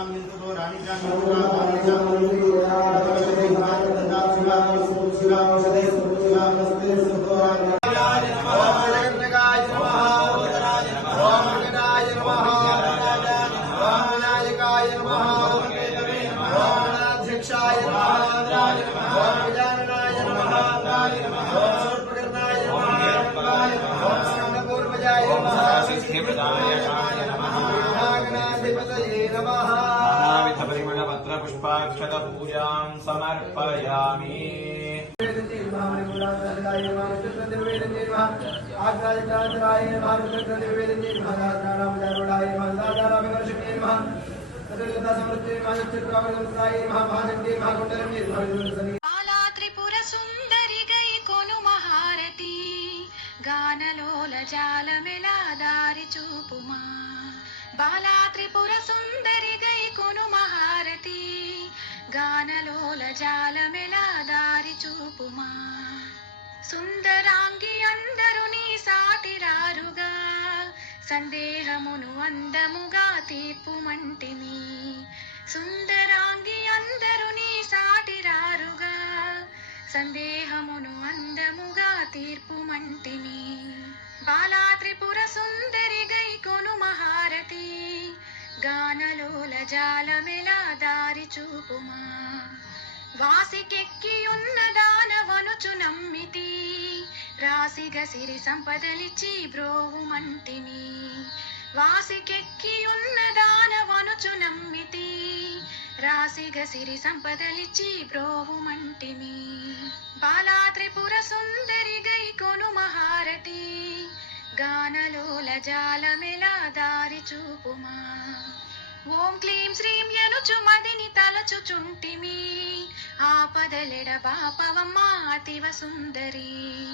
রানী জান রানী জান। पुष्पाक्षतपूजां समर्पयामि। त्रिपुरसुन्दरि गै कोनु महारती गानलोलजालमिलादारि चूपुमा बाला त्रिपुरसुन्दरि సుందరాంగి అందరు నీ సాటిరారుగా. సందేహమును అందముగా తీర్పుమంటిమి. సుందరాంగి అందరు నీ సాటిరారుగా. సందేహమును అందముగా తీర్పుమంటిని బాలా త్రిపుర సుందరి గై కొను మహారతి గానలోల జాలమెలా దారి చూపుమా. వాసికెక్కియున్న రాసిగ సిరి సంపదలిచ్చి బ్రోవుమంటిని. వాసికెక్కి ఉన్న దానవనుచు నమ్మితి. రాసిగ సిరి సంపదలిచ్చి బ్రోవుమంటిని. బాలా త్రిపుర సుందరి గై కొను మహారతి. గానలోల జాలమెలా దారి చూపుమా. ఓం క్లీం శ్రీం యనుచు మదిని తలచుచుంటిమి ఆపదలెడ బాపవమ్మ అతివ సుందరి.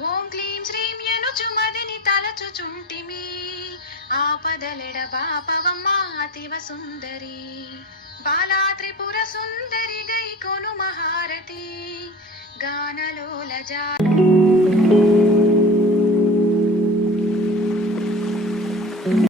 ఓం క్లీం శ్రీం యనుచు మదిని తలచుచుంటిమి. ఆపదలెడ బాపవమ్మ అతివ సుందరి. బాలా త్రిపుర సుందరి గై కొను మహారతి. గానలోల జా